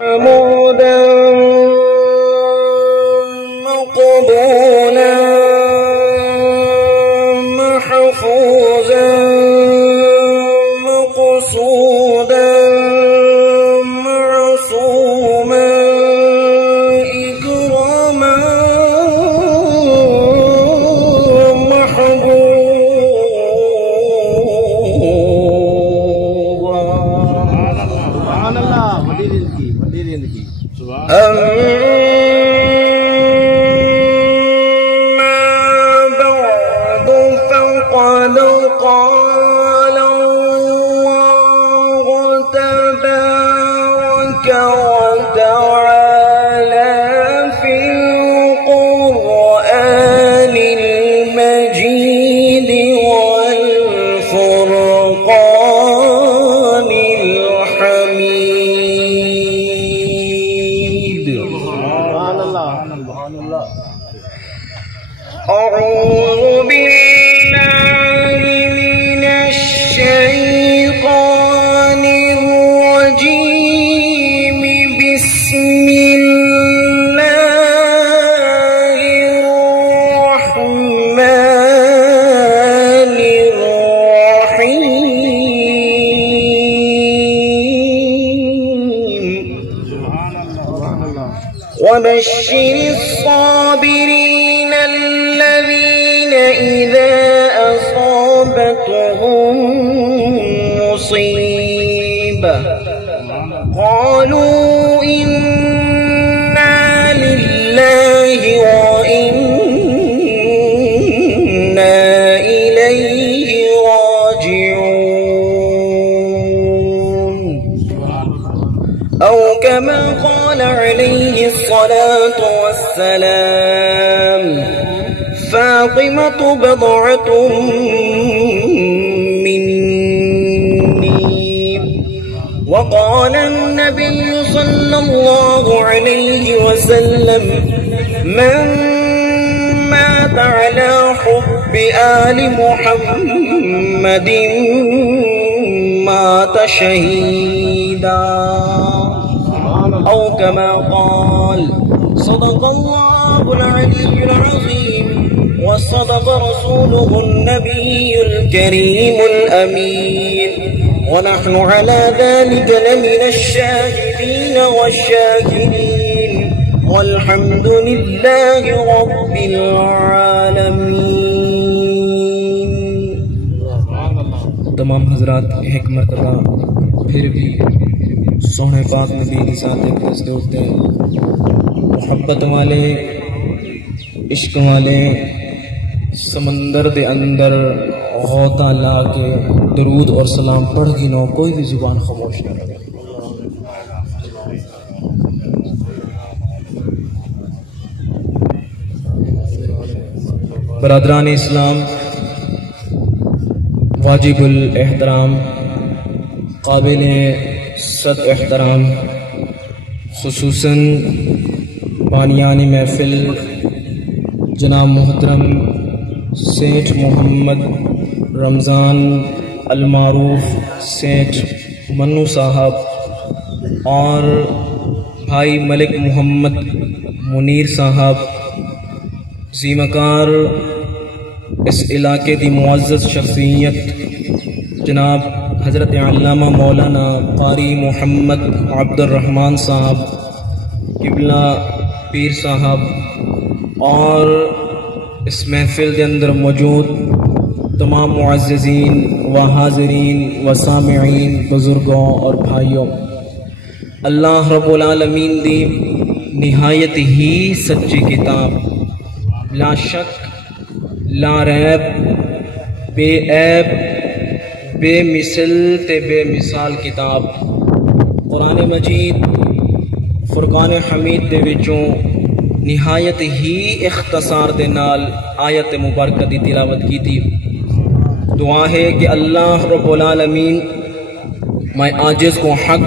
محمودا مقبولا محفوظا مقصودا معصوما إكراما محبوبا. أما بعد فقد قال الله تبارك وتعالى في القرآن المجيد والفرقان الحميد. أعوذ بالله من الشيطان الرجيم. بسم الله الرحمن الرحيم. وبشر الصابرين الذين إذا أصابتهم مصيبة قالوا إنا لله وإنا إليه راجعون، أو كما قال عليه الصلاة والسلام: فاطمة بضعة مني. وقال النبي صلى الله عليه وسلم: من مات على حب آل محمد مات شهيدا، أو كما قال. صدق الله العلي العظيم، وصدق رسوله النبي الكريم الأمين، ونحن على ذلك لمن الشاهدين والشاكرين، والحمد لله رب العالمين. تمام حضرات ایک مرتبہ پھر بھی سونے پاک نبی کی ذات اقدس دے ہوتے ہیں، محبت والے عشق والے سمندر دے اندر غوطہ لا کے درود اور سلام پڑھ گی نو کوئی بھی زبان خاموش نہ رہے. برادران اسلام، واجب الاحترام، قابل صد احترام، خصوصاً بانیان محفل جناب محترم سیٹھ محمد رمضان المعروف سیٹھ منو صاحب اور بھائی ملک محمد منیر صاحب، زیمکار اس علاقے دی معزز شخصیت جناب حضرت علامہ مولانا قاری محمد عبد الرحمن صاحب قبلہ پیر صاحب، اور اس محفل کے اندر موجود تمام معززین و حاضرین و سامعین، بزرگوں اور بھائیوں، اللہ رب العالمین دی نہایت ہی سچی کتاب، لا شک لا ریب، بے عیب بے مثل تے بے مثال کتاب قرآن مجید فرقان حمید دے وچوں نہایت ہی اختصار دے نال آیت مبارکہ دی تلاوت کی تھی. دعا ہے کہ اللہ رب العالمین میں عاجز کو حق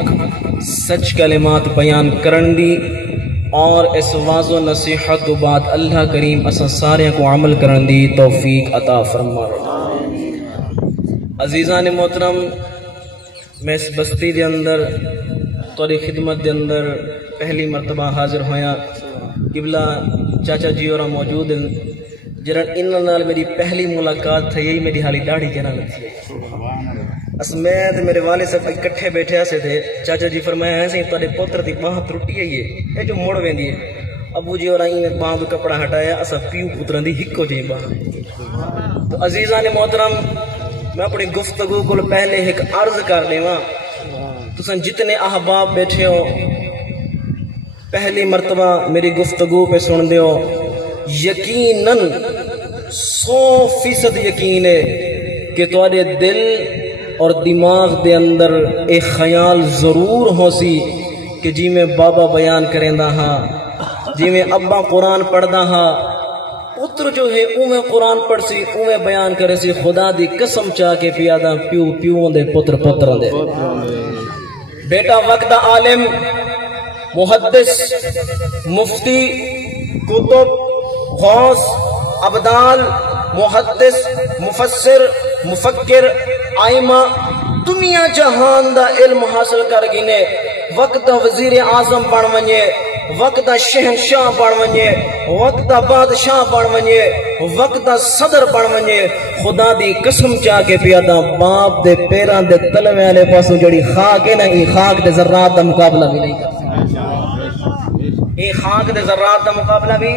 سچ کلمات بیان کرن دی، اور اس واضح و نصیحت و بعد اللہ کریم اسا سارے کو عمل کرن دی توفیق عطا فرمائے. عزیزان محترم، میں اس بستی دے اندر تھوڑی خدمت دے اندر پہلی مرتبہ حاضر ہویا قبلہ چاچا جی اور موجود ہیں جرن انہاں نال میری پہلی ملاقات تھی یہی میری حالی داڑھی جنا لگتی ہے اسمید میرے والد صاحب اکٹھے بیٹھے سے تھے چاچا جی فرمایا ایسے تھوڑے پوتر دی باہ ٹرٹی ہے یہ جو موڑ ویندی ہے ابو جی اور آئیں باہ تو کپڑا ہٹایا اسا پیو پتران دی ہکو جی باہ تو عزیزان محترم میں اپنی گفتگو کو پہلے ایک عرض کر لے وہاں تسان جتنے احباب بیٹھے ہو پہلی مرتبہ میری گفتگو پہ سن دیو یقیناً 100% یقین ہے کہ تواڈے دل اور دماغ دے اندر ایک خیال ضرور ہو سی کہ جی میں بابا بیان کریں دا ہاں جی میں ابا قرآن پڑھ دا ہاں پتر جو ہے اوہ قرآن پڑھ سی اوہ بیان کرے سی خدا دی قسم چاہ کے پیادا پیو پیو دے پتر پتر دے بیٹا وقت عالم محدث مفتی کتب غوث ابدال محدث مفسر مفکر آئمہ دنیا جہان دا علم حاصل کر گینے وقت وزیر اعظم بن ونجے وقت شہنشاہ بن ونجے وقت بادشاہ بن ونجے وقت صدر بن ونجے خدا دی قسم چاہ کے پیادا باپ دے پیران دے تلوے والے پاسوں جڑی خاک ہے نا یہ خاک دے ذرات دا مقابلہ بھی نہیں کر سکتے یہ خاک دے ذرات دا مقابلہ بھی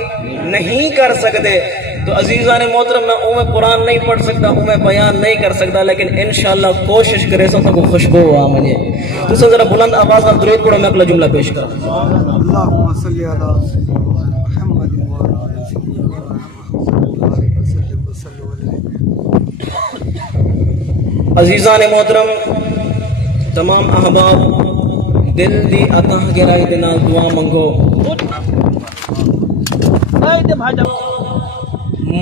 نہیں کر سکتے تو عزیزان محترم میں اوہ قرآن نہیں پڑھ سکتا اوہ بیان نہیں کر سکتا لیکن انشاءاللہ کوشش کرے سو تک خوشبو ہوا مجھے تو سے ذرا بلند آواز میں درود پڑھو میں اگلا جملہ پیش کر اللہم صلی علی محمد عزیزان محترم تمام احباب دل دی عطا گہرائی دے نال دعا منگو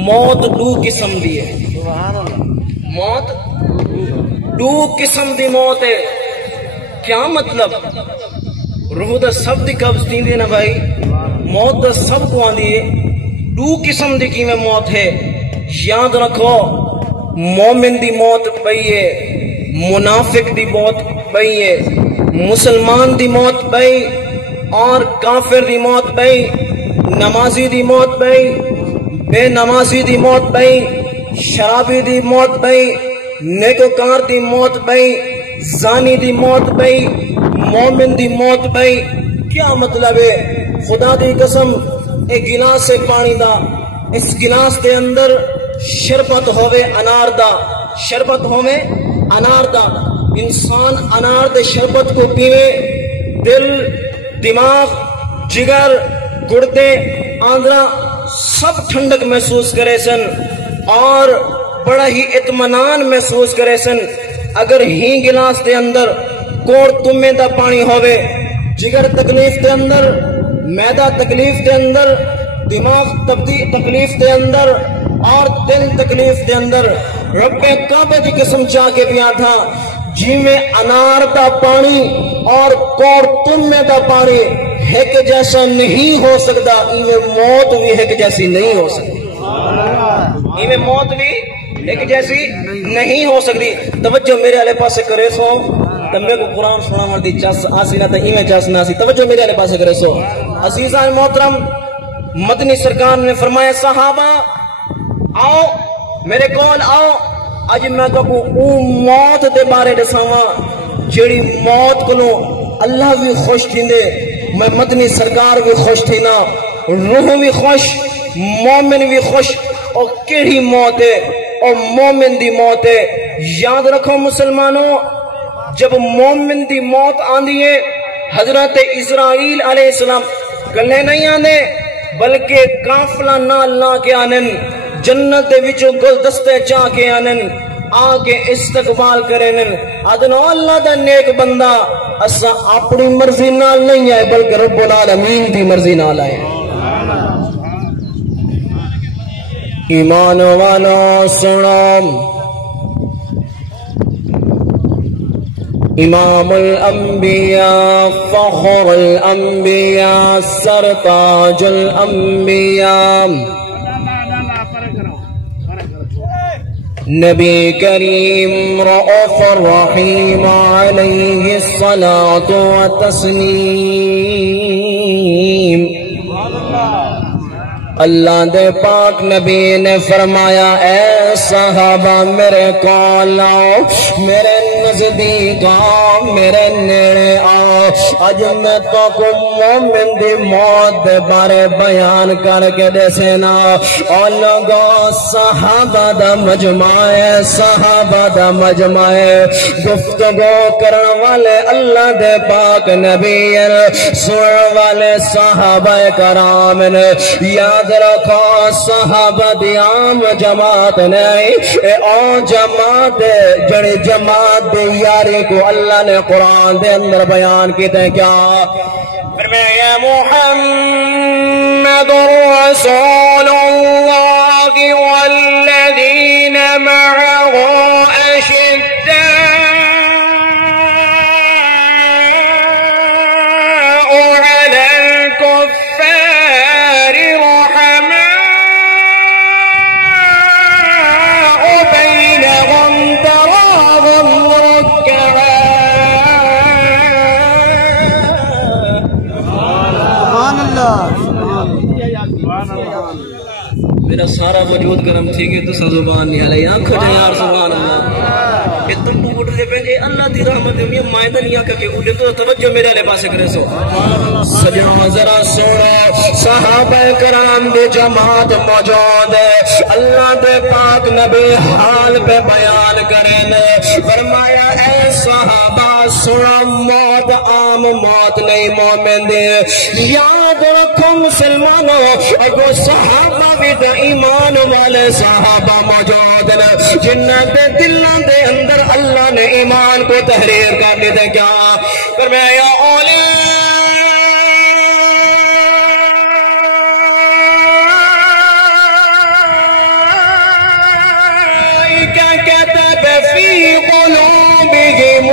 موت دو قسم دی ہے موت دو قسم دی موت ہے کیا مطلب روح دا سب دی قبض تین دی نا بھائی موت دا سب کو آن دی ہے دو قسم دی کی میں موت ہے یاد رکھو مومن دی موت پئی ہے منافق دی موت پئی ہے مسلمان دی موت پئی اور کافر دی موت پئی نمازی دی موت پئی بے نمازی دی موت پئی شرابی دی موت پئی نیکوکار دی موت پئی زانی دی موت پئی مومن دی موت پئی کیا مطلب ہے خدا دی قسم ایک گلاس سے پانی دا اس گلاس دے اندر شربت ہوئے انار دا شربت ہوئے انار دا انسان انار دے شربت کو پیوے دل دماغ جگر گردے آندرا سب ٹھنڈک محسوس کرے سن اور بڑا ہی اطمینان محسوس کرے سن اگر ہی گلاس دے اندر کوڑ تمے دا پانی ہوئے جگر تکلیف دے اندر میدہ تکلیف دے اندر دماغ تکلیف دے اندر اور دل تکلیف دے اندر رب کعبہ دی قسم چاہ کے بھی تھا جی میں انار دا پانی اور کوڑ تمے دا پانی ایک جیسا نہیں ہو سکتا ایویں موت بھی ایک جیسی نہیں ہو سکتی ایویں موت بھی ایک جیسی نہیں ہو سکتی توجہ میرے والے پاسے کرے سو تمہیں کو قرآن سنا مردی چاس آسی نہ تا ایویں چاس نہ آسی توجہ میرے والے پاسے کرے سو عزیزان محترم مدنی سرکار نے فرمایا صحابہ آؤ میرے کول آؤ اج میں تو کو موت دے بارے دساواں جیڑی موت کو اللہ بھی خوش تھیندے میں مدنی سرکار بھی خوش تھی نا روح بھی خوش مومن بھی خوش اور کیڑی موت ہے اور مومن دی موت ہے یاد رکھو مسلمانوں جب مومن دی موت آندی ہے حضرت اسرائیل علیہ السلام گلے نہیں آندے بلکہ قافلہ نال لا کے آنن جنت دے وچوں گلدستے چاہ کے آنن آگے استقبال کریں ادنو اللہ دا نیک بندہ اسا اپنی مرضی نال نہیں آئے بلکہ رب العالمین دی مرضی نال آئے ایمان والا سنام امام الانبیاء فخر الانبیاء سرتاج الانبیاء نبی کریم رؤوف الرحیم علیہ الصلاۃ والتسلیم۔ اللہ دے پاک نبی نے فرمایا اے صحابہ میرے کول آؤ، میرے نزدیک آؤ، میرے نیڑے آؤ، اج میں تو کو مومن دی موت دے بارے بیان کر کے دسے نا۔ اور لوگوں صحابہ دا مجمع ہے، صحابہ دا مجمع ہے، گفتگو کرن والے اللہ دے پاک نبی سن والے صحابہ کرام نے۔ یاد رکھو صحابہ دی عام جماعت نہیں، اے او جماعت جڑی جماعت دی یاری کو اللہ نے قرآن دے اندر بیان کیتے ہیں کیا؟ فرمایا محمد رسول اللہ والذین معه اشداء علی الکفار رحماء بینهم تراهم رکعا۔ میرا سارا وجود گرم تھی کہ تو زبان نہیں آلے آنکھو جائے یار سبحان اللہ۔ یہ تم کو اٹھ دے پہنجے اللہ دی رحمت دے میں مائدہ نہیں آکا کہ اٹھے تو توجہ میرے لے پاسے کرے سو۔ سجنوں ذرا سوڑا صحابہ کرام دی جماعت موجود ہے، اللہ دے پاک نبی حال پہ بیان کریں نے۔ فرمایا اے صحابہ سنا موت عام موت نہیں مومن دے، یاد رکھو مسلمانوں اگو صحابہ بھی دا ایمان والے صحابہ موجود ہیں جنہ دے دلان دے اندر اللہ نے ایمان کو تحریر کر لی دے کیا؟ فرمایا اولئک کتب فی قلوبہم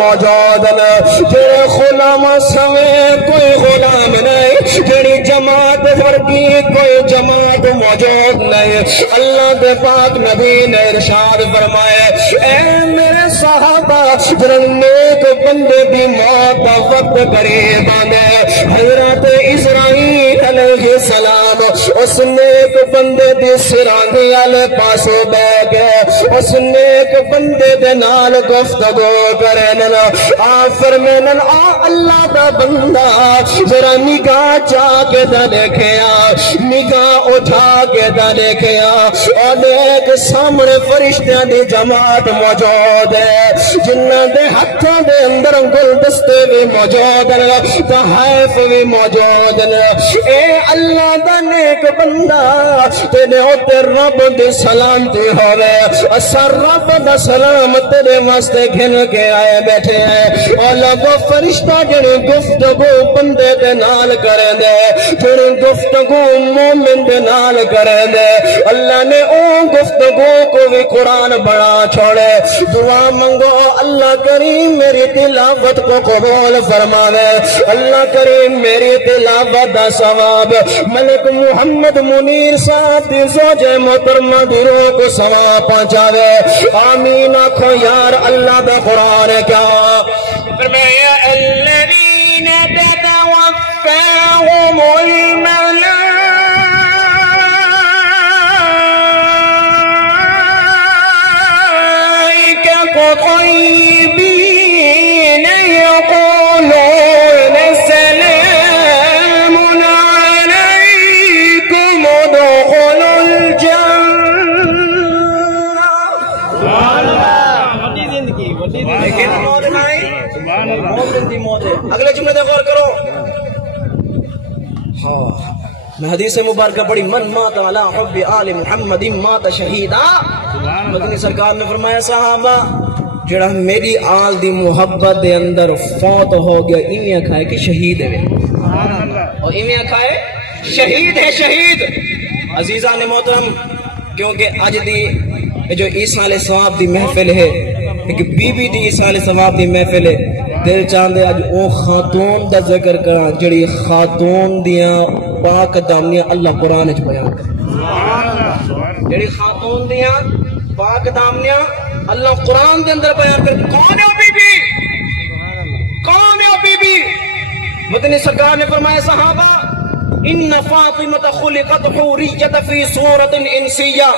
موجود ہے جڑے غلام سویں کوئی غلام نہیں، جڑی جماعت ورگی کوئی جماعت موجود نہیں۔ اللہ دے پاک نبی نے ارشاد فرمایا اے میرے صحابہ جن نیک بندے دی موت دا وقت قریب آنے، حضرت اسرائیل علیہ السلام اس نیک بندے دی سراندی والے پاسو بہ گئے، اس نیک بندے دے نال گفتگو کرے فرمینن آ اللہ دا بندہ ذرا نگاہ چا کے دا دیکھیا، نگاہ اٹھا کے دا دیکھیا اور دیکھ سامنے فرشتیاں دی جماعت موجود ہے جنہ دے ہتھوں دے اندر گلدستے بھی موجود ہیں، تحائف بھی موجود ہیں۔ اے اللہ دا نیک بندہ تیرے ہوتے رب دی سلامتی ہوئے، اثر رب دا سلام تیرے واسطے گھن کے آئے بیٹھے ہیں۔ اور لوگوں فرشتہ جنہیں گفتگو بندے دے نال کریں دے، جنہیں گفتگو مومن دے نال کریں دے، اللہ نے اون گفتگو کو بھی قرآن بڑا چھوڑے۔ دعا منگو اللہ کریم میری تلاوت کو قبول فرما دے، اللہ کریم میری تلاوت دا ثواب ملک محمد منیر صاحب دی زوج محترمہ دی روح کو ثواب پہنچا دے، آمین آکھو یار اللہ دا قرآن کیا؟ فرمایا الذین تتوفاہم الملائکۃ طیبین یقولون سلام علیکم ادخلوا الجنہ۔ اگلے جملے دے غور کرو۔ ہاں میں حدیث مبارکہ پڑھی من مات علی حب آل محمد مات شہیدا۔ مدنی سرکار نے فرمایا صحابہ جڑا میری آل دی محبت دے اندر فوت ہو گیا ایویں کھائے کہ شہید ہے، اور ایویں کھائے شہید ہے، شہید۔ عزیزان محترم کیونکہ اج دی جو عیسیٰ علیہ السلام دی محفل ہے، ایک بی بی دی عیسیٰ علیہ السلام دی محفل ہے، دل چاندے اج او خاتون دا ذکر کرا جڑی خاتون دیاں پاک دامنیاں اللہ قرآن وچ بیان کرے جڑی خاتون دیاں پاک دامنیاں اللہ قرآن دے اندر بیان کرے کون ہے او بی بی کون ہے او بی بی مدنی سرکار نے فرمایا صحابہ ان فاطمہ خلقت حوریۃ فی صورت انسیہ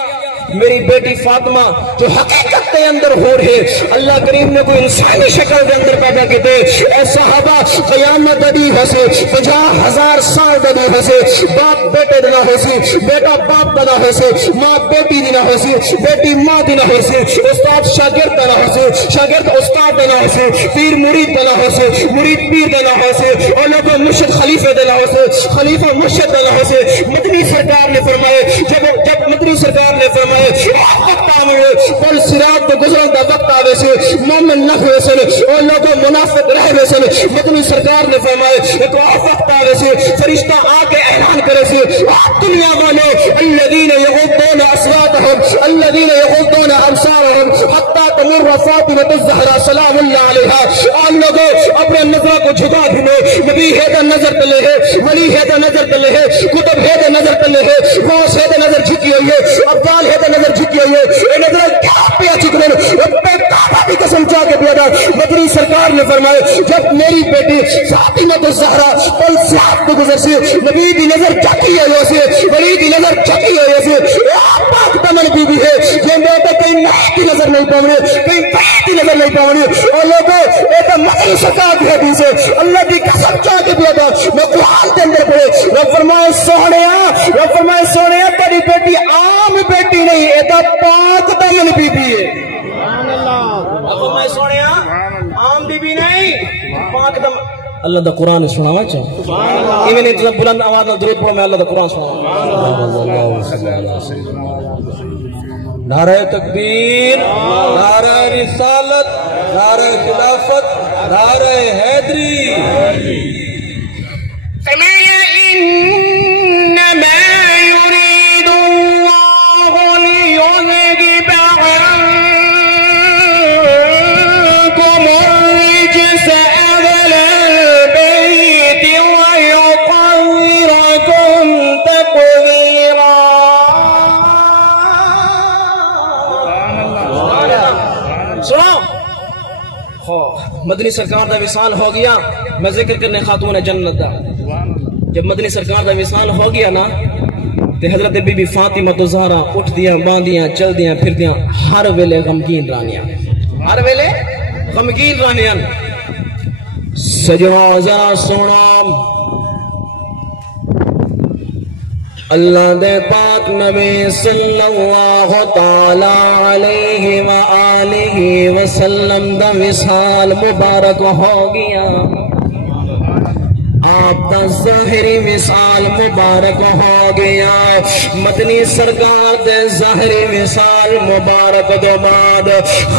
میری بیٹی فاطمہ جو حقیقت کے اندر ہو رہے اللہ کریم نے کوئی انسانی شکل کے اندر پیدا کیتے اے صحابہ قیامت دی ہسے 50,000 سال دی ہسے باپ بیٹے دی نہ ہوسی بیٹا باپ دا نہ ہوسی ماں بیٹی دی نہ ہوسی بیٹی ماں دی نہ ہوسی استاد شاگرد دا نہ ہوسی شاگرد استاد دا نہ ہوسی پیر مرید دا نہ ہوسی مرید پیر دا نہ ہوسی علماء مرشد خلیفہ دا نہ ہوسی خلیفہ مرشد دا نہ ہوسی مدنی سرکار نے فرمائے جب مدنی سرکار نے فرمائے وقت آوے کل صراط تو گزرن دا وقت آوے سے مومن نہ ہوئے سن اور لوگوں منافق رہے سن مدنی سرکار نے فرمائے ایک وقت آوے سے فرشتہ آکے اعلان کرے سے دنیا والے الذین یغضون اصواتهم الذین یغضون ابصارهم حتی تمر فاطمہ الزہرا سلام اللہ علیہا آن لوگوں اپنے نظروں کو جھکا دھنے نبی ہے دا نظر تلے ہے ولی ہے دا نظر تلے ہے کتب ہے دا نظر تلے ہے غوث ہے دا نظر جھکی ہوئی ہے ابدال ہے دا نظر جھکی ہوئی ہے اے نظر کیا پیا چکنے اپنے کعبہ کی قسم چاہ کے پیدا مدنی سرکار نے فرمائے جب میری بیٹی فاطمہ الزہرا پل صراط کو گزر سے نبی دی نظر چکی ہوئی سے ولی دی نظر چکی ہوئی سے اے پاک دمن بی بی ہے جو بیٹے کہیں ناک کی نظر نہیں پاؤنے کہیں بیٹ کی نظر نہیں پاؤنے اور لوگوں اے تو مدنی سرکار کی حدیث ہے اللہ کی قسم چاہ کے پیدا میں قرآن کے اندر پڑھے رب فرمائے سونیا تیری بیٹی عام بیٹی نہیں اے تو پاک دمن بی بی ہے فرمائے سونیا عام بی بی نہیں پاک دمن اللہ دا قرآن سناوا چاہے ایمین اتنا بلند آواز نہ درود پڑھو میں اللہ دا قرآن سناوا نعرہ تکبیر نعرہ رسالت نعرہ خلافت نعرہ حیدری انما يريد الله ليذهب عنكم الرجس أهل البيت ويطهركم تطهيرا سنو مدنی سرکار دا وصال ہو گیا میں ذکر کرنے خاتون جنت دا جب مدنی سرکار دا وصال ہو گیا نا تے حضرت بی بی فاطمہ الزہرا اٹھ دیاں باندیاں چل دیاں پھر دیاں ہر ویلے غمگین رانیاں ہر ویلے غمگین رانیاں سجوا ذرا سونا اللہ دے پاک نبی صلی اللہ تعالی علیہ وآلہ وسلم دا وصال مبارک ہو گیا آپ دا ظاہری وصال مبارک ہو گیا مدنی سرکار دے ظاہری وصال مبارک دو بعد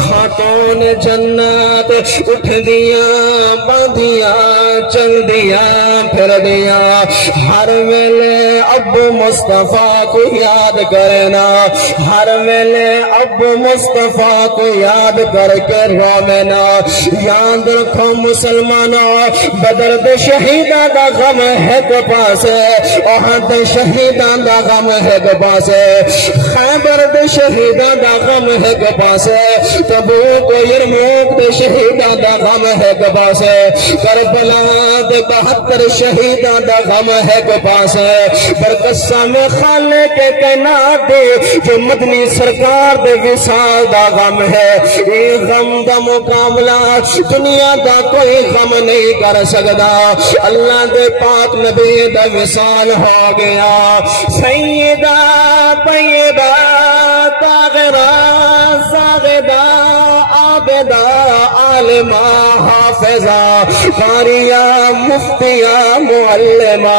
خاتون جنت اٹھ دیا باندیا چل دیا پھر دیا ہر ویلے ابو مصطفیٰ کو یاد کرنا ہر ویلے ابو مصطفیٰ کو یاد کر کے رونا یاد رکھو مسلمانوں بدر دے شہیدہ دا غم ہے کو پاس ہے احد شہیدان دا غم ہے کو پاس ہے خیبر دے شہیدان دا غم ہے کو پاس ہے تبوک و یرموک دے شہیدان دا غم ہے کو پاس ہے کربلا دے 72 شہیدان دا غم ہے کو پاس ہے برقصہ میں خالق کے کائنات دے جو مدنی سرکار دے وصال دا غم ہے یہ غم دا مقابلہ دنیا دا کوئی غم نہیں کر سکتا اللہ دے پاک نبی دا وصال ہو گیا سیدہ طیبہ طاہرہ زاہدہ عابدہ عالمہ حافظہ قاریہ مفتیہ معلمہ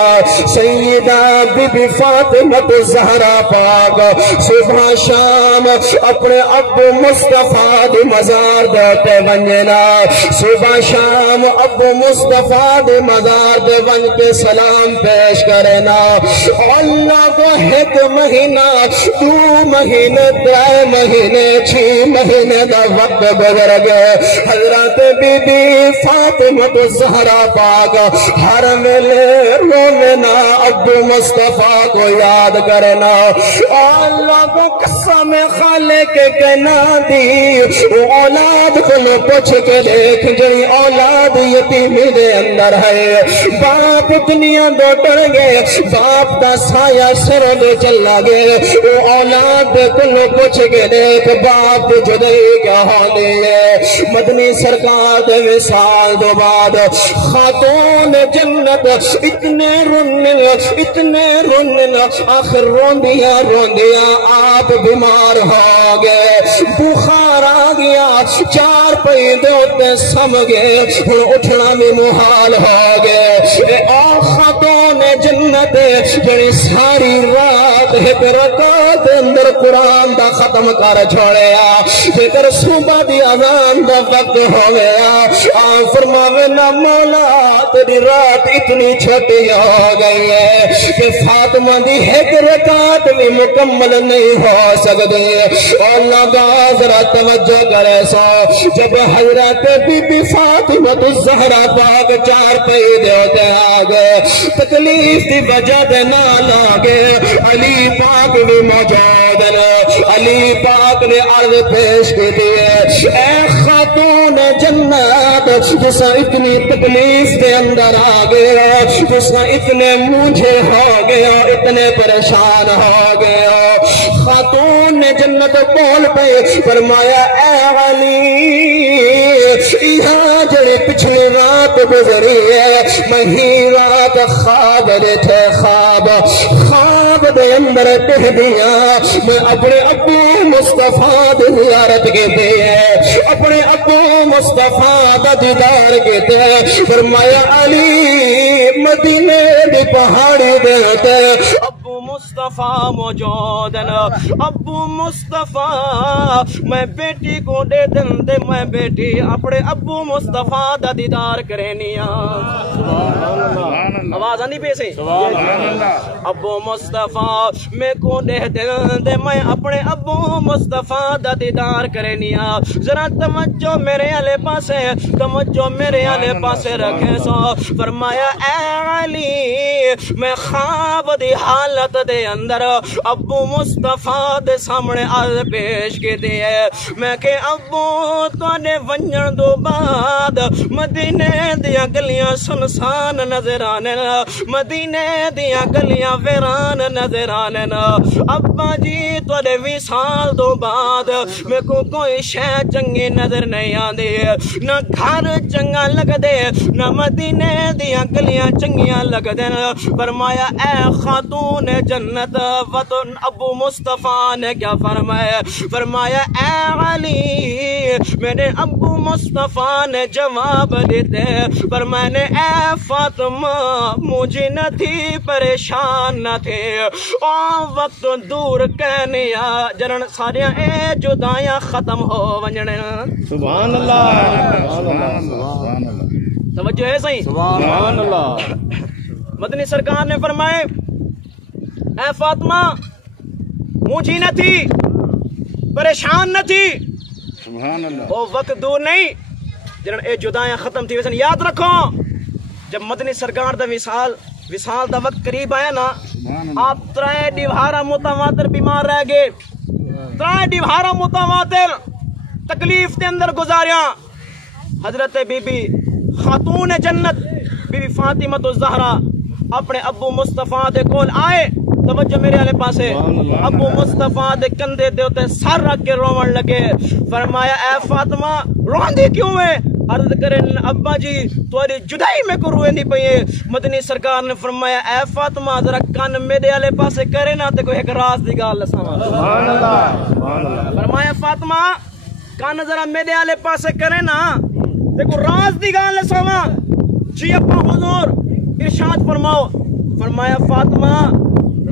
سیدہ بی بی فاطمہ الزہرا پاک صبح شام اپنے ابو مصطفیٰ دی مزار دیتے ونجنا صبح شام ابو مصطفیٰ دی مزار دے ون کے سلام پیش کرنا اللہ کو ایک مہینہ 2 مہینے 3 مہینے 6 مہینے دا وقت گئے حضرت بی بی فاطمہ الزہرا پاک ہر ویلے رونا ابو مصطفیٰ کو یاد کرنا اللہ کو قسم خالق کے کہنا دی اولاد کو پوچھ کے دیکھ جڑی اولاد یتیمی دے اندر ہے باپ دنیا دو ٹر گئے باپ دا سایہ سر دے چلا گئے وہ اولاد کو پوچھ کے دیکھ باپ جدے کیا ہونے ہے مدنی سرکار دے وصال دو بعد خاتون جنت اتنے رنن آخر روندیاں آپ بیمار ہو گئے بخار آ گیا چار پہیدے ہوتے سم گئے ہن اٹھنا بھی محال ہو گئے اور خاتون جنت جڑی ساری رات ایک رکعت اندر قرآن دا ختم کر چھوڑیا فکر صبح دی اذان دا وقت ہو گیا فرماوے نا مولا تیری رات اتنی چھوٹی ہو گئی ہے کہ فاطمہ دی ایک رکعت بھی مکمل نہیں ہو سکتی اللہ کا ذرا توجہ کرے سو جب حضرت بی بی فاطمہ الزہرا پاک چار پہیدے ہوتے آگے تکلیف دی وجہ دے نال آگے علی پاک بھی موجود ہے علی پاک نے عرض پیش کی دیئے اے خاتون جنت جسا اتنی تکلیف دے اندر آگے جسا اتنے مجھے ہو گیا اتنے پریشان ہو گیا خاتون جنت بول پہ فرمایا اے علی یہاں جڑی پچھلی رات گزری ہے میں رات خواب دیتے خواب دے اندر دہ دیا میں اپنے ابو مصطفیٰ دی زیارت کے دے اپنے ابو مصطفیٰ دا دیدار کے دے فرمایا علی مدینے دی پہاڑی دیتے ابو مصطفیٰ موجود ابو مصطفیٰ میں بیٹی کو دے دن دے میں بیٹی اپنے ابو مصطفیٰ دا دیدار کرنی آواز آندی پہ سے ابو مصطفیٰ میں کو دے دن دے میں اپنے ابو مصطفیٰ دا دیدار کرنی ذرا توجہ میرے والے پاسے توجہ میرے والے پاسے رکھے سو فرمایا اے علی میں خواب دی حالت دے اندر ابو مصطفیٰ دے سامنے عرض پیش کی دی ہے میں کہ ابو تو نے ونجن دو بعد مدینے دیا گلیاں سنسان نظر آنے مدینے دیا گلیاں ویران نظر آنے ابا جی تو نے وصال دو بعد میں کو کوئی شے چنگی نظر نہیں آندی نہ گھر چنگا لگ دے نہ مدینے دیا گلیاں چنگیاں لگ دے فرمایا اے خاتون جنت وطن ابو مصطفیٰ نے کیا فرمایا فرمایا اے علی میرے ابو مصطفیٰ نے جواب دیتے پر میں نے اے فاطمہ مجھے نہ تھی پریشان نہ تھے وقت دور کہنیا جنن ساریاں اے جدائیاں ختم ہو ونجنے سبحان اللہ توجہ ہے صحیح سبحان اللہ مدنی سرکار نے فرمائے اے فاطمہ مجھے نہ تھی پریشان نہ تھی سبحان اللہ وہ وقت دور نہیں جنہاں اے جدائیاں ختم تھی ویسے یاد رکھو جب مدنی سرکار دا وصال دا وقت قریب آیا نا آپ ترائے ڈیوہارا متواتر بیمار رہ گئے ترائے ڈیوہارا متواتر تکلیف دے اندر گزاریاں حضرت بی بی خاتون جنت بی بی فاطمہ الزہرا اپنے ابو مصطفیٰ دے کول آئے توجہ میرے والے پاسے ابو مصطفیٰ دے کندھے دے اوتے سر رکھ کے روون لگے فرمایا اے فاطمہ روندی کیوں ہے عرض کرن ابا جی تھوڑی جدائی میں کو روئے نہیں پئیے مدنی سرکار نے فرمایا اے فاطمہ ذرا کان میرے والے پاسے کرے نا تے کوئی ایک راز دی گل سمجھ سبحان اللہ فرمایا فاطمہ کان ذرا میرے والے پاسے کرے نا تے کوئی راز دی گل سمجھ جی ابا حضور ارشاد فرماؤ فرمایا فاطمہ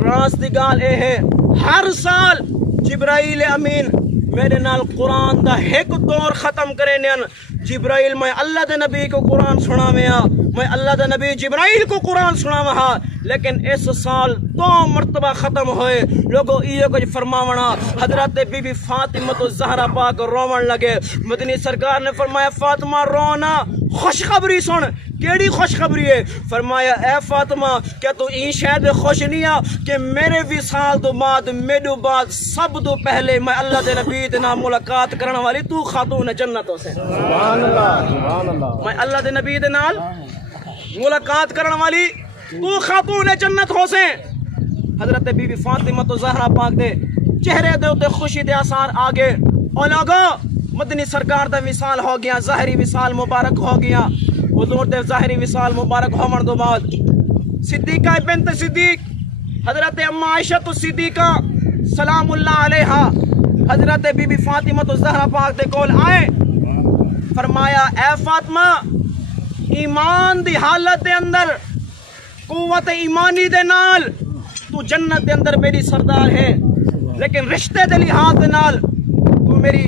راز دی گل اے ہے ہر سال جبرائیل امین میرے نال قرآن دا ایک دور ختم کرے نین جبرائیل میں اللہ دے نبی کو قرآن سنا میں اللہ دے نبی جبرائیل کو قرآن سنا وہاں لیکن اس سال 2 مرتبہ ختم ہوئے لوگوں یہ کچھ فرماونا حضرت بی بی فاطمہ الزہرا پاک روون لگے مدنی سرکار نے فرمایا فاطمہ رونا خوشخبری سن کیڑی خوشخبری ہے فرمایا اے فاطمہ کیا تو این شاید خوش نہیں آ کہ میرے وصال تو بعد میڈو بعد سب تو پہلے میں اللہ دے نبی دے نام ملاقات کرن والی تو خاتون جنت ہو سے سبحان اللہ سبحان اللہ میں اللہ دے نبی دے نال ملاقات کرن والی تو خاتون جنت ہو سے حضرت بی بی فاطمہ الزہرا پاک دے چہرے دے اوتے خوشی دے آثار آگے او لوگو مدنی سرکار دا وصال ہو گیا ظاہری وصال مبارک ہو گیا حضور دے ظاہری وصال مبارک ہون دو بعد صدیقہ بنت صدیق حضرت اما عائشہ صدیقہ سلام اللہ علیہا حضرت بی بی فاطمہ الزہرا پاک دے کول آئے فرمایا اے فاطمہ ایمان دی حالت دے اندر قوت ایمانی دے نال تو جنت دے اندر میری سردار ہے لیکن رشتے دے لحاظ دے نال تو میری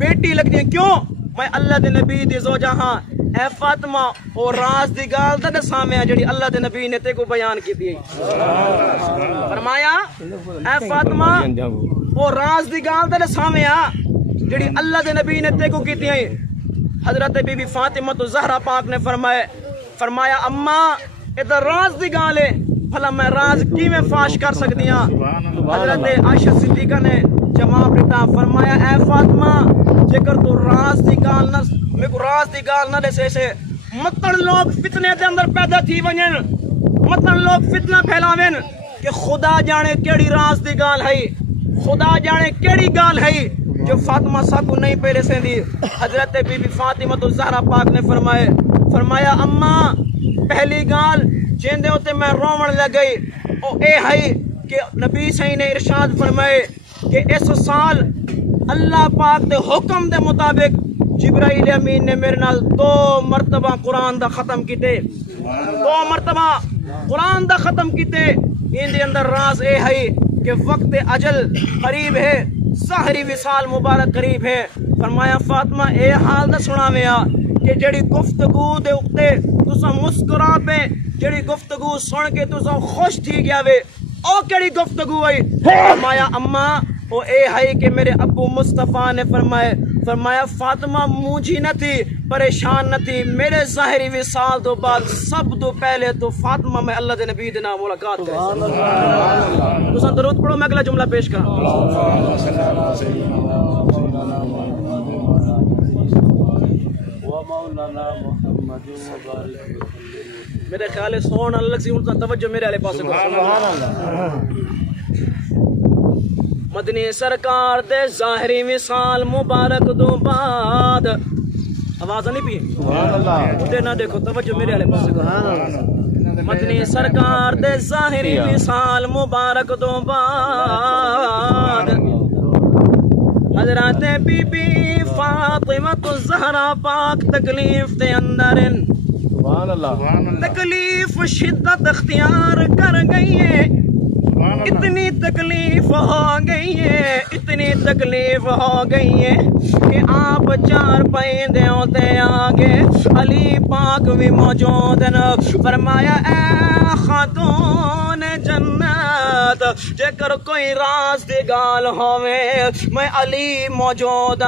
بیٹی لگ دی کیوں میں اللہ دے نبی دی زوجہ ہاں اے فاطمہ او راز دی گال تے سامنے جڑی اللہ دے نبی نے تے کو بیان کیتی ہے فرمایا اے فاطمہ او راز دی گال تے سامنے جڑی اللہ دے نبی نے تے کو کیتی ہے حضرت بی بی فاطمہ الزہرا پاک نے فرمایا اماں ادھر راز دی گال ہے بھلا میں راز کیویں فاش کر سکتی ہاں حضرت عائشہ صدیقہ نے جواب دیتا فرمایا اے فاطمہ جے کر تو راز دی گال نہ میں کو راز دی گال نہ دے سے متن لوگ فتنے دے اندر پیدا تھی ونجن متن لوگ فتنہ پھیلاوین کہ خدا جانے کیڑی راز دی گال ہے خدا جانے کیڑی گال ہے جو فاطمہ صاحب کو نہیں پہلے سے دی حضرت بی بی فاطمہ الزہرا پاک نے فرمایا اماں پہلی گال جیندے ہوتے میں رومن لگ گئی او اے ہے کہ نبی صحیح نے ارشاد فرمائے کہ اس سال اللہ پاک دے حکم دے مطابق جبرائیل امین نے میرے نال 2 مرتبہ قرآن دا ختم کیتے 2 مرتبہ قرآن دا ختم کیتے ان دے اندر راز اے ہے کہ وقت اجل قریب ہے ظاہری وصال مبارک قریب ہے فرمایا فاطمہ اے حال دا سناویا کہ جڑی گفتگو دے اُتے تساں مسکرا پے جڑی گفتگو سن کے تساں خوش تھی گیا وے او کیڑی گفتگو ہے فرمایا اماں او اے ہے کہ میرے ابو مصطفیٰ نے فرمایا فاطمہ مجھی نہ تھی پریشان نہ تھی میرے ظاہری وصال تو بعد سب تو پہلے تو فاطمہ میں اللہ دے نبی دے نام ملاقات کرے تساں درود پڑھو میں اگلا جملہ پیش کراں میرے خیال ہے سون اللہ سی ان کا توجہ میرے والے پاس مدنی سرکار دے ظاہری وصال مبارک تو بعد آواز نہیں پی ادھر نہ دیکھو توجہ میرے والے پاس مدنی سرکار دے ظاہری وصال مبارک تو بعد حضرت بی بی فاطمہ الزہرا پاک تکلیف دے اندر تکلیف شدت اختیار کر گئی ہے اتنی تکلیف ہو گئی ہے اتنی تکلیف ہو گئی ہے کہ آپ 4 پائندے ہوتے آگے علی پاک بھی موجود ہیں فرمایا اے خاتون جنت جے کر کوئی راز دی گال ہووے میں علی موجود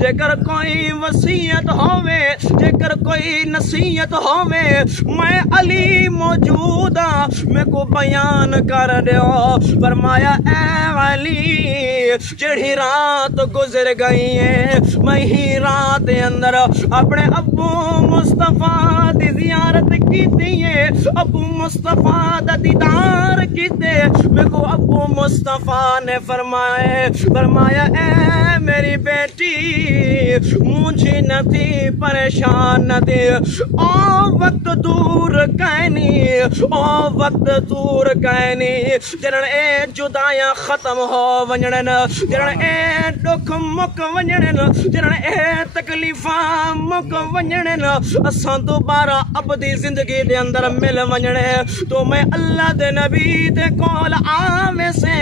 جے کر کوئی وصیت ہووے جے کر کوئی نصیحت ہووے میں علی موجود میں کو بیان کر دیو فرمایا اے علی جڑی رات گزر گئی ہے میں ہی رات اندر اپنے ابو مصطفیٰ دی زیارت کیتی ہے ابو مصطفیٰ دا دیدار کیتے میں کو ابو مصطفیٰ نے فرمایا اے میری بیٹی مجھے نہ تھی پریشان نہ تھی او وقت دور کہنی جنن اے جدائیاں ختم ہو ونجنن جنن اے دکھ مک ونجنن جنن اے تکلیفاں مک ونجنن اساں دوبارہ ابدی زندگی دے اندر مل ونجنے تو میں اللہ دے نبی دے کول آوے سے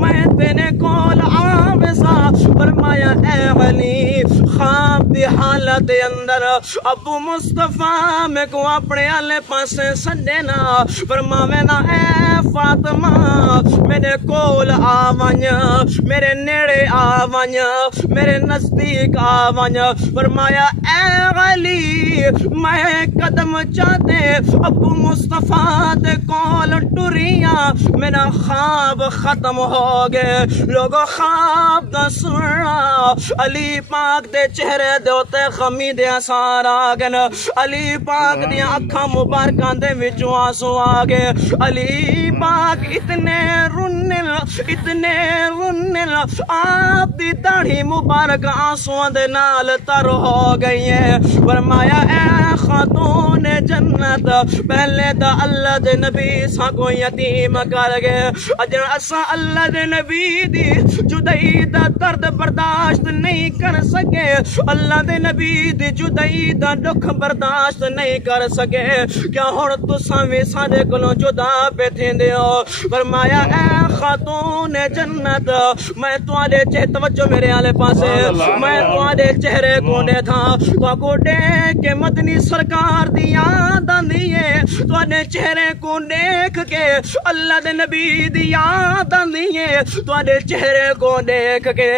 میں تینے کول آوے سا پر فرمایا اے علی خواب دی حالت اندر ابو مصطفیٰ میں کو اپنے آلے پاسے سڈینا فرماوے نا اے فاطمہ میرے کول آوانج میرے نیڑے آوانج میرے نزدیک آوانج فرمایا اے علی میں قدم چاہتے ابو مصطفیٰ دے کول ٹریاں میرا خواب ختم ہو گئے لوگو خواب دا سننا علی پاک دے چہرے دے ہوتے خمی دے آسار آگن علی پاک دیا اکھا مبارکان دے وچوں آنسو آگے علی پاک اتنے رنن آپ دی داڑھی مبارک آنسو دے نال تر ہو گئی ہے فرمایا اے خاتون جنت پہلے دا اللہ دے نبی سا کو یتیم کر گئے اجر اسا اللہ دے نبی دی جدائی دا درد برداشت نہیں کر سکے اللہ دے نبی دی جدائی دا دکھ برداشت نہیں کر سکے کیا ہن تساں وی ساڈے کولوں جدا پہ تھیندے ہو فرمایا اے خاتون جنت میں تواڈے چہرے توجہ میرے آلے پاسے میں تواڈے چہرے کو دے تھا تو کو دیکھ کے مدنی سرکار دی یاد آندی ہے تواڈے چہرے کو دیکھ کے اللہ دے نبی دی یاد آندی ہے تواڈے چہرے کو دیکھ کے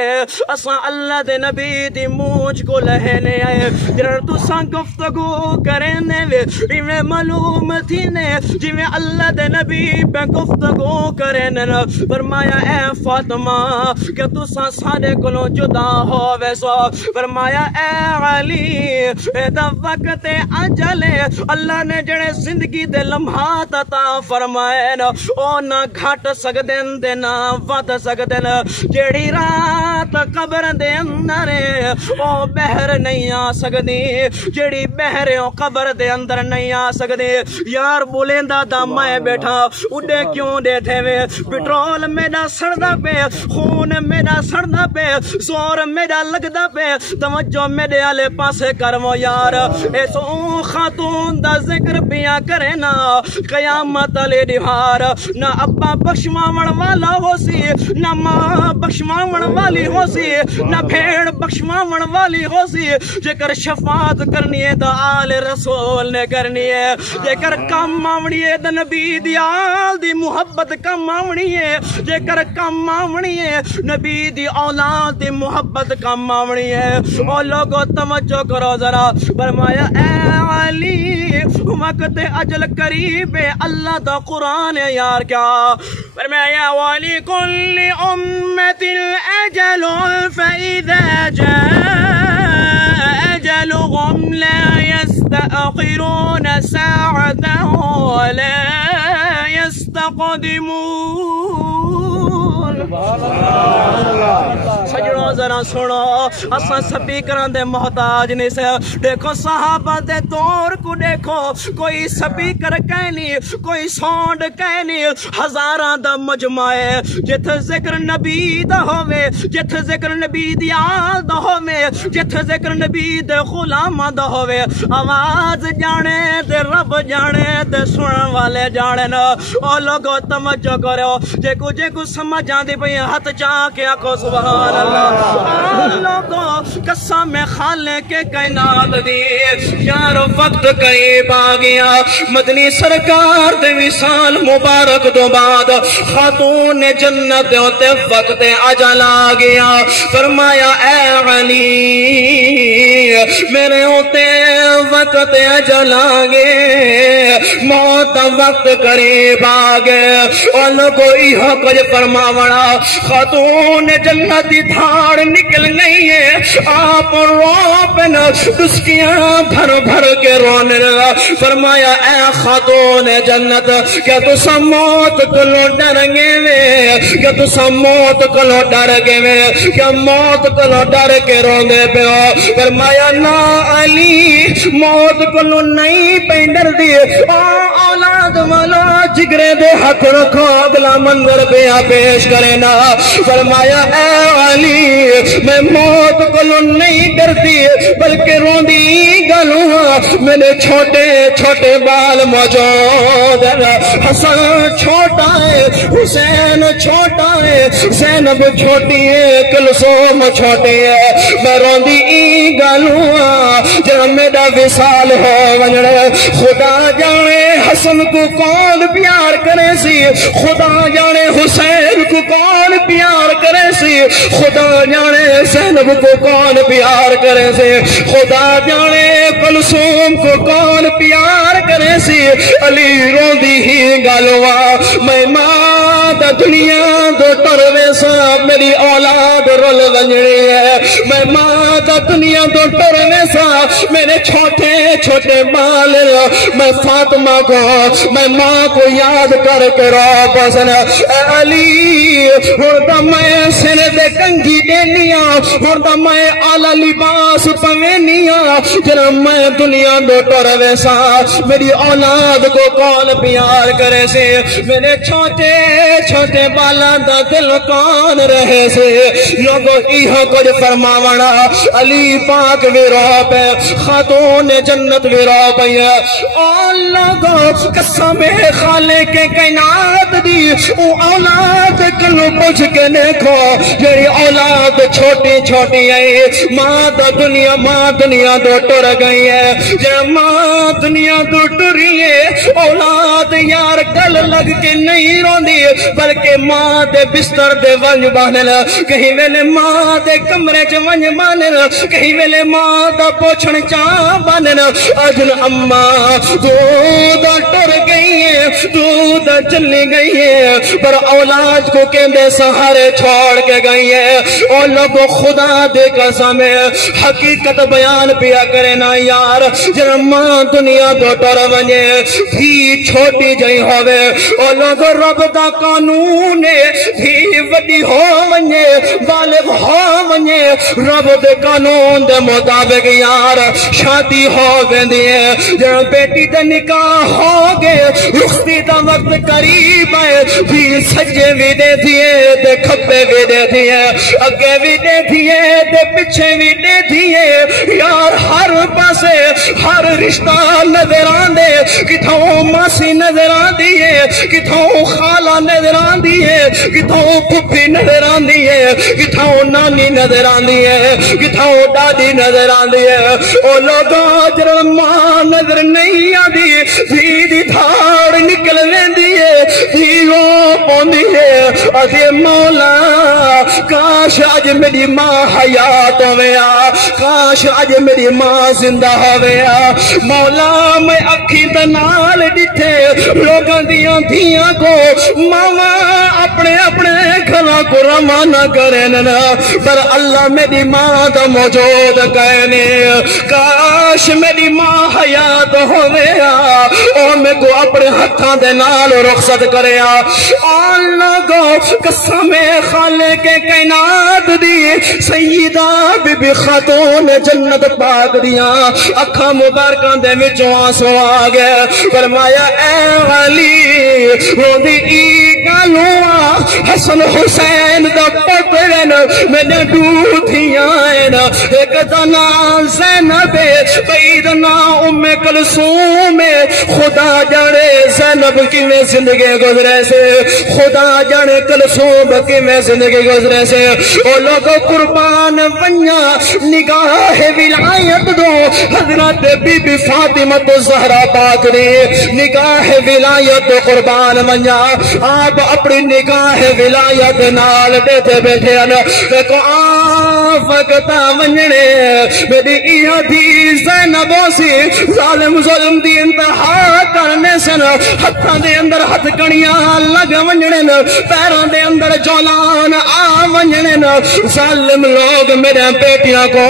اساں اللہ دے نبی دی مونچھ کو لہنے آئے جڑا تساں گفتگو کرنے وے ایویں معلوم تھی نے جویں اللہ دے نبی پہ گفتگو کرن فرمایا اے فاطمہ کہ تساں ساڈے کولوں جدا ہووے سو فرمایا اے علی اے دا وقت اجل اللہ نے جڑے زندگی دے لمحات عطا فرمائے نا او نہ گھٹ سکدن تے نہ ود سکدن جیڑی رات قبر دے اندر او بہر نہیں آ سکدی جیڑی بہر او قبر دے اندر نہیں آ سکدی یار بولیندا دا میں بیٹھا اڈے کیوں ڈیٹھے وے پٹرول میرا سڑدا پے خون میرا سڑدا پے زور میرا لگدا پے توجہ میرے آلے پاسے کرو یار اس خاتون دا ذکر پیا کرے نا قیامت علی دیوار نہ ابا بخشواون والا ہو سی نہ ماں بخشواون والی ہو سی نہ بھیڑ بخشواون والی ہو سی جے کر شفاعت کرنی ہے تو آل رسول نے کرنی ہے جے کر کم آونی ہے تو نبی دی آل دی محبت کم آونی ہے جے کر کم آونی ہے نبی دی اولاد دی محبت کم آونی ہے او لوگو توجہ کرو ذرا فرمایا اے علی وقت اجل قریب ہے اللہ دا قرآن ہے یار کیا فرمایا وَلِكُلِّ أُمَّةٍ أَجَلٌ فَإِذَا جَاءَ أَجَلُهُمْ لَا يَسْتَأْخِرُونَ سَاعَةً وَلَا يَسْتَقْدِمُونَ سجنوں ذرا سنو اساں سپیکراں دے محتاج نہیں سے دیکھو صحابہ دے دور کو دیکھو کوئی سپیکر کہنی کوئی ساؤنڈ کہنی ہزاراں دا مجمع ہے جتھے ذکر نبی دا ہووے جتھے ذکر نبی دی آل دا ہووے جتھے ذکر نبی دے غلاماں دا ہووے آواز جانے تے رب جانے تے سنن والے جانے نا او لوگو توجہ کرو جے کو سمجھ آندی پئی ہاتھ چاہ کے آکھو سبحان اللہ لوگوں قسم خالق کے کائنات دی یار وقت قریب آ گیا مدنی سرکار دے وصال مبارک تو بعد خاتون جنت ہوتے وقت اجل آ گیا فرمایا اے علی میرے ہوتے وقت اجل آ گئے موت وقت قریب آ گئے اور لوگوں یہ کچھ فرماونا خاتون جنت دی دھاڑ نکل گئی ہے آپ رو پن دسکیاں بھر بھر کے رونے لگا فرمایا اے خاتون جنت کیا تسا موت کلو ڈر گئے وے کیا تسا موت کلو ڈر گئے وے کیا موت کلو ڈر کے روندے پہ ہو فرمایا نا علی موت کلو نہیں پہ ڈر دیے اولاد والا جگرے دے حق رکھو اگلا منظر پہ پیش کرے نا فرمایا اے علی میں موت کو نہیں ڈرتی بلکہ روندی گلوں میرے چھوٹے چھوٹے بال موجود ہیں، حسن چھوٹا ہے، حسین چھوٹا ہے، زینب چھوٹی ہے، کلثوم چھوٹی ہے، میں روندی ای گالوں جب میرا وصال ہو ونجڑے، خدا جانے حسن کو کون پیار کرے سی، خدا جانے حسین کو کون پیار کرے سی، خدا جانے زینب کو کون پیار کرے سی، خدا جانے کلثوم کو کون پیار کرے سی، علی روندی ہی گالوا میں ماں دا دنیا دو ٹروے سا میری اولاد رول ونجڑی ہے، میں ماں دا دنیا دو ٹروے سا میرے چھوٹے چھوٹے بال، میں فاطمہ کو میں ماں کو یاد کر کے رو بسن اے علی ہوندا میں سر دے کنگھی دینیاں، ہوندا میں اعلی لباس پوینیاں، جنا میں دنیا دو ٹروے سا میری اولاد کو کون پیار کرے سے، میرے چھوٹے چھوٹے بالاں دا دل کون رہے سے، لوگو ایہاں کچھ فرماونا علی پاک بھی رو پہ، خاتون جنت بھی رو پہ، اور لوگو قسم خالق کائنات دی او اولاد کلو پوچھ کے دیکھو، جڑی اولاد چھوٹی چھوٹی ہے، ماں دنیا دو ٹر گئی ہے، جب ماں دنیا دو ٹری ہے، اولاد یار گل لگ کے نہیں روندی، بلکہ ماں دے بستر دے ونج بانن، کہیں ویلے ماں دے کمرے چ ونج بانن، کہیں ویلے ماں دا پوچھن چاہ بانن، اجن اماں تو دا ٹر گئی ہے، تو دا چلی گئی ہے، پر اولاد کو کہندے سہارے چھوڑ کے گئی ہے، اور لوگوں خدا دے قسم حقیقت بیان پیا کرے نا یار، جب ماں دنیا دو ٹر ونجے تھی چھوٹی جئی ہوئے، اور لوگوں رب دا قانون تھی وڈی ہو ونجے بالغ ہو ونجے، رب دے قانون دے مطابق یار شادی ہو ویندی ہے، جب بیٹی دے نکاح ہو گئے، رخصتی دا وقت قریب ہے، بھی سجے بھی دے دیے دے کھپے بھی دے دیے، اگے بھی دے دیے دے پیچھے بھی دے دیے، یار ہر پاسے ہر رشتہ نظر آندے، کتھوں ماسی نظر آندی ہے، کتھوں خالہ نظر آندی ہے، کتھوں پھپھی نظر آندی ہے، کتھوں نانی نظر آندی ہے، کتھوں دادی نظر آندی ہے، او لوگوں جب ماں نظر نہیں آندی، دھی دی دھاڑ نکل ویندی ہے، دھی وہ پوندی ہے، اتے مولا کاش اج میری ماں حیات ہویا، کاش اج میری ماں زندہ ہویا، مولا میں اکھی تے نال ڈٹھے لوگاں دیاں دھیاں کو ماما اپنے اپنے گھراں کو روانہ کرن، پر اللہ میری ماں دا موجود کہنے، کاش میری ماں حیات ہویا، او میں کو اپنے ہتھاں دے نال رخصت کریا، آن لوگوں قسم خالق کائنات دی سیدہ بی بی خاتون جنت پاک دیاں اکھاں مبارکاں دے وچوں آنسو آ گئے، فرمایا اے علی روندی ای گالوں حسن حسین دا پترن میں دودھیاں ایک دا نام زینب بعید نام ام کلثوم، خدا جانے زینب کی میں زندگی گزرے سے، خدا جانے کلثوم کی میں زندگی گزرے سے، او لوگوں قربان بنیا نگاہ ولایت دو حضرت بی بی فاطمہ الزہرا پاک نے نگاہ ولایت قربان بنیا، آپ اپنی نگاہ ولایت نال دیتے بیٹھے ہیں، دیکھو آفقتا ونجنے میری ایہ دی زینبوں سی ظالم ظلم دی انتہا کرنے سے ہتھاں دے اندر ہتھ کڑیاں لگ ونجنے، پیروں دے اندر جولان آ ونجنے، ظالم لوگ میرے بیٹیاں کو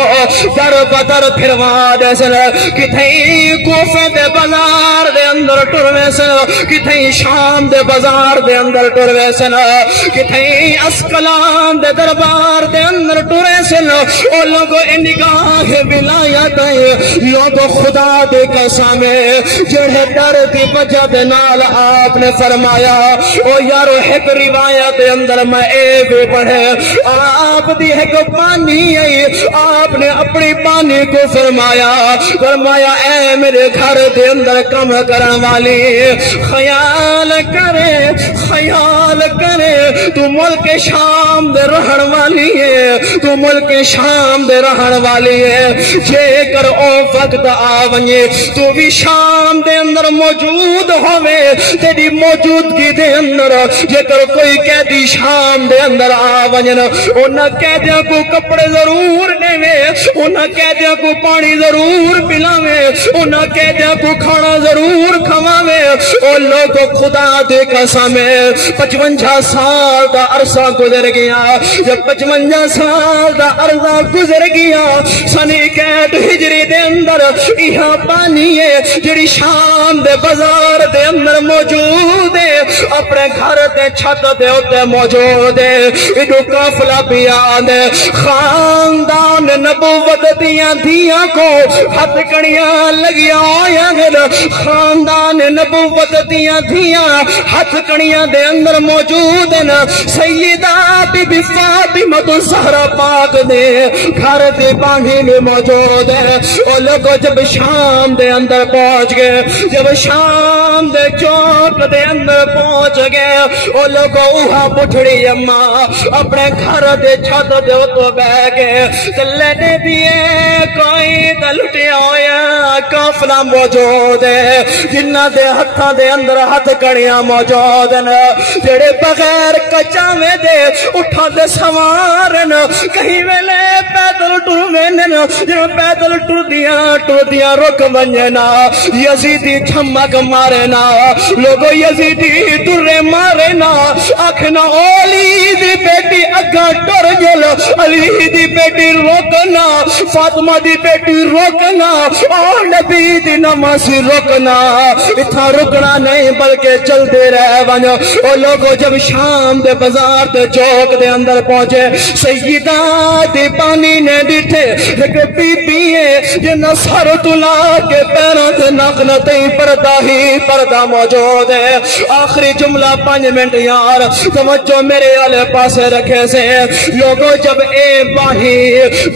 در بدر پھروا دے سن، کتھیں کوفے دے بازار دے اندر ٹروے سن، کتھیں شام دے بازار دے اندر ٹروے سن، کتھیں اسکلان دے دربار دے اندر ٹرے سن، او لوگوں نگاہ ولایت لوگو خدا دے قسم جڑے ڈر دی وجہ دے نال آپ نے فرمایا او یارو ایک روایت اندر میں اے بھی پڑھے آپ دی ایک بانی آئی آپ نے اپنی بانی کو فرمایا اے میرے گھر دے اندر کم کرن والی خیال کرے تو ملک شام دے رہن والی ہے تو ملک شام دے رہن والی ہے جے کر او وقت آونگے تو بھی شام دے اندر موجود ہوئے تیری موجودگی دے اندر جے کر کوئی قیدی شام دے اندر آونگے انہاں قیدیاں کو کپڑے ضرور دے انہاں قیدیاں کو پانی ضرور پلاوے انہاں قیدیاں کو کھانا ضرور کھواوے او لوگو خدا دے قسم 55 سال دا عرصہ گزر گیا جب 55 سال دا عرصہ گزر گیا سنی کیٹ ہجری دے اندر یہاں پانی ہے جڑی شام دے بازار دے اندر موجود ہے اپنے گھر دے چھت دے ہوتے موجود ہے ادو قافلہ بیان ہے خاندان نبوت دیاں کو ہاتھ کڑیاں لگیا آیا گل خاندان نبوت دیاں ہاتھ کڑیاں دے اندر موجود ہیں سیدہ بی بی فاطمہ الزہرا پاک دے گھر دے بانی میں موجود ہے او لوگو جب شام دے اندر پہنچ گئے جب شام دے چوک دے اندر پہنچ گئے او لوگو اوہا بٹھڑی اماں اپنے گھر دے چھت دے تو بہ گئے چلے نے دیئے کوئی دلٹے آیا قافلہ موجود ہے جنہ دے ہتھاں دے اندر ہاتھ کڑیاں موجود ہیں جڑے بغیر کچاوے دے اٹھا دے سوارن کہیں ویلے پیدل ٹر وینن جڑے پیدل ٹر دیاں رک ونجنا یزیدی چھمک مارے نا لوگو یزیدی ٹرے مارے نا آکھنا علی دی بیٹی اگا ٹر جل علی دی بیٹی روکنا فاطمہ دی بیٹی روکنا اور نبی دی نمازی روکنا اتھا رکنا نہیں بلکہ چل دے رہے ونجو او لوگو جب شام دے بازار دے چوک دے اندر پہنچے سیدہ دی پانی نے ڈٹھے ایک بی بی ہے جنہ سر تلا کے پیروں تے نقنتیں پردہ ہی پردہ موجود ہے آخری جملہ 5 منٹ یار توجہ میرے والے پاسے رکھے سے لوگو جب اے باہی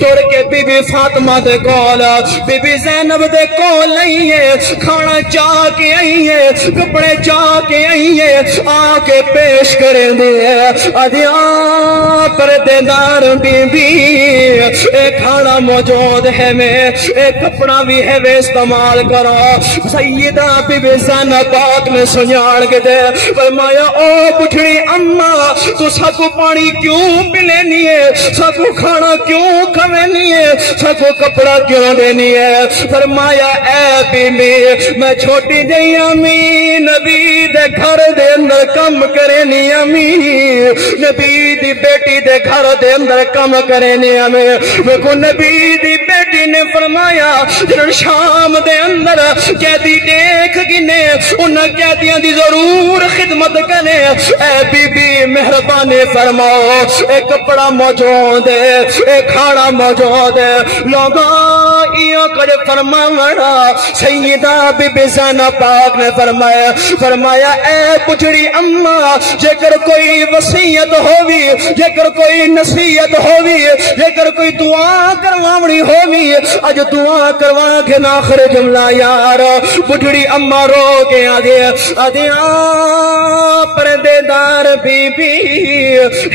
توڑ کے بی بی فاطمہ دے کول بی بی زینب دے کول نہیں ہے کھانا چاہ کے آئی ہے کپڑے چاہ کے آئی ہے آ کے پیش کریں دے ادھیاں پردے دار بی بی اے کھانا موجود ہے میں اے کپڑا بھی ہے وے استعمال کرو سیدہ بی بی زینب پاک نے سنیاڑ کے دے فرمایا او بٹھڑی اماں تو سکو پانی کیوں پلینی ہے سکو کھانا کیوں کھوینی ہے سکو کپڑا کیوں دینی ہے فرمایا اے بی بی میں چھوٹی جئی امی نبی دے گھر دے اندر کم کرینی امی نبی دی بیٹی دے گھر دے اندر کم کرینی امی کو نبی دی بیٹی نے فرمایا جن شام دے اندر قیدی دیکھ گنے ان قیدیاں دی ضرور خدمت کرے اے بی بی مہربانی فرماؤ اے کپڑا موجود ہے اے کھانا موجود ہے لوگوں ایو کڑے فرماوڑا سیدہ بی بی زینب پاک نے فرمایا اے پچھڑی اماں جے کر کوئی وصیت ہووی جے کر کوئی نصیحت ہووی جے کر کوئی دعا کرواونی ہووی اج دعا کروا کے آخر جملہ یار پچھڑی اماں رو کے آدھیاں پردے دار بی بی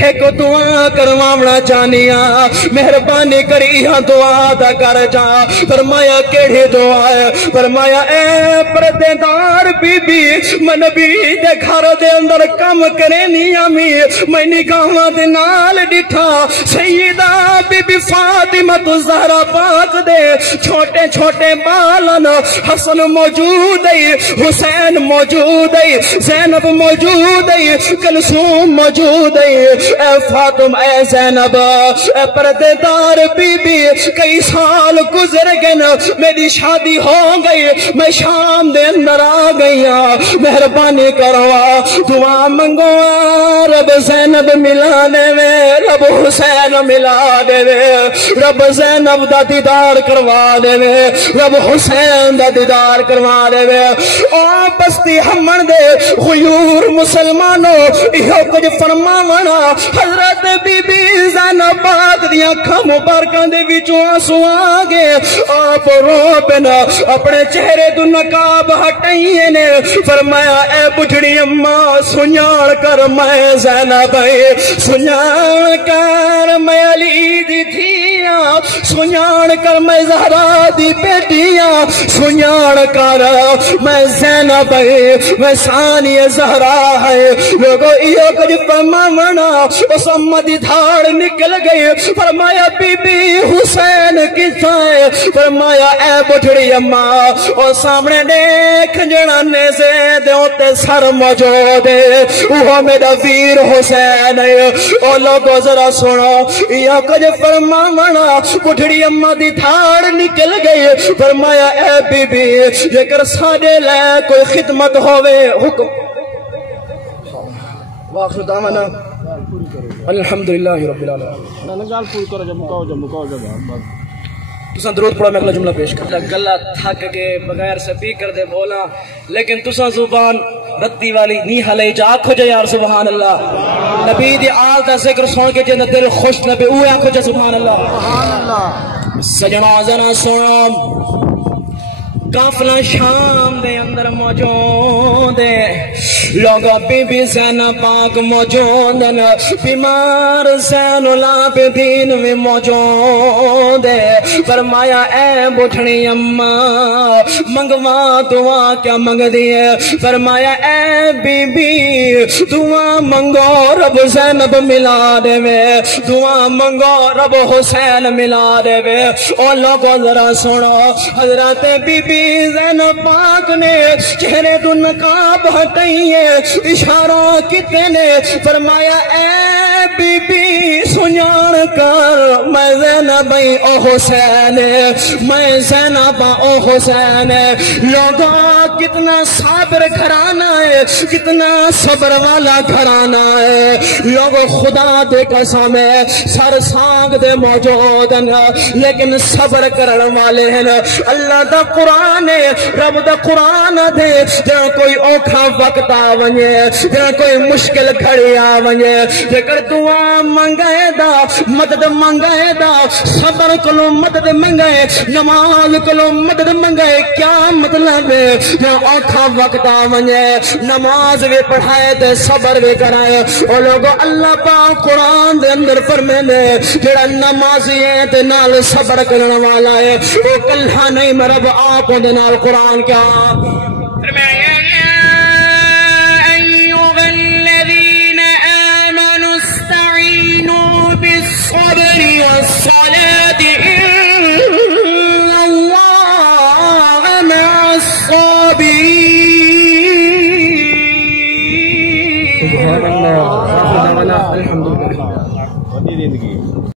ایک دعا کرواونا چاہنیاں مہربانی کری ہاں دعا دا کر جا فرمایا کیڑی دعا ہے فرمایا اے پردے دار بی بی میں نبی دے گھر دے اندر کم کرینی امی میں نگاہاں دے نال ڈٹھا سیدہ بی بی فاطمہ الزہرا پاک دے چھوٹے چھوٹے بالن حسن موجود ہے حسین موجود ہے زینب موجود ہے کلثوم موجود ہے اے فاطمہ اے زینب اے پردے دار بی بی کئی سال گزر گئے میری شادی ہو گئی میں شام دے اندر آ گئی مہربانی کروا دعا منگو رب زینب ملا دے وے رب حسین ملا دے وے رب زینب دا دیدار کروا دے وے رب حسین دا دیدار کروا دے وے او بستی ہمن دے غیور مسلمانوں یہ کچھ فرماونا حضرت بی بی زینب پاک دی اکھاں مبارکاں دے وچوں آنسو آ گئے آپ رو پنا اپنے چہرے تو نقاب ہٹائیے نے فرمایا اے بجھڑی اماں سنیاڑ کر میں زینب سنیاڑ کر میں علی دی تھیاں سنیاڑ کر میں زہرا دی بیٹیاں سنیاڑ کر میں زینب میں ثانی زہرا ہے لوگو یہ کچھ فرماونا اس اماں دی دھاڑ نکل گئی فرمایا بی بی حسین کسائے فرمایا اے بجھڑی اماں اور سامنے دیکھ جڑانے سے دیوتے سر موجود ہے وہ میرا ویر حسین ہے اور لوگوں ذرا سنو یا کچھ فرماونا بجھڑی اماں دی دھاڑ نکل گئی فرمایا اے بی بی جکر ساڑے لے کوئی خدمت ہوئے حکم واخر دعوانا الحمدللہ رب العالمین گال پوری کرو جب مکاؤ جب تساں درود پڑھو میں اگلا جملہ پیش کر گلا تھک کے بغیر سپیکر دے بولا لیکن تساں زبان رتی والی نی ہلے جا آکھو جا یار سبحان اللہ نبی دی آل دا ذکر سن کے جن دل خوش نبی اوہ آکھو جا سبحان اللہ سجنہ ذرا سنو قافلہ شام دے اندر موجود ہے لوگا بی بی زینب پاک موجود ہے بیمار زین العابدین بھی موجود ہے فرمایا اے بٹھنی اماں منگوا دعا کیا منگ دیئے فرمایا اے بی بی دعا منگو رب زینب ملا دے میں دعا منگو رب حسین ملا دے میں اور لوگوں ذرا سنو حضرت بی بی زینب پاک نے چہرے تو نقاب ہٹائیے اشارہ کتے نے فرمایا اے بی بی سنیاڑ کر میں زینب او حسین میں زینب او حسین لوگوں کتنا صابر گھرانا ہے کتنا صبر والا گھرانا ہے لوگوں خدا دے قسم ہے سر سانگ دے موجود ہیں لیکن صبر کرن والے ہیں اللہ دا قرآن رب دا قرآن دے جہاں کوئی اوکھا وقت آونجے جہاں کوئی مشکل گھڑی آونجے جکر دعا منگائے دا مدد منگائے دا صبر کلو مدد منگائے نماز کلو مدد منگائے کیا مطلب ہے جہاں اوکھا وقت آونجے نماز بھی پڑھائے دے صبر بھی کرائے اور لوگو اللہ پاک قرآن دے اندر فرمینے جڑا نمازی ہے تے نال صبر کرنے والا ہے وہ کلھا نہیں مرب آپ دے نال قرآن کیا فرمایا یا ایوہ الذین آمنوا استعینوا بالصبر والصلاة ان اللہ مع الصابرین سبحان اللہ الحمدللہ زندگی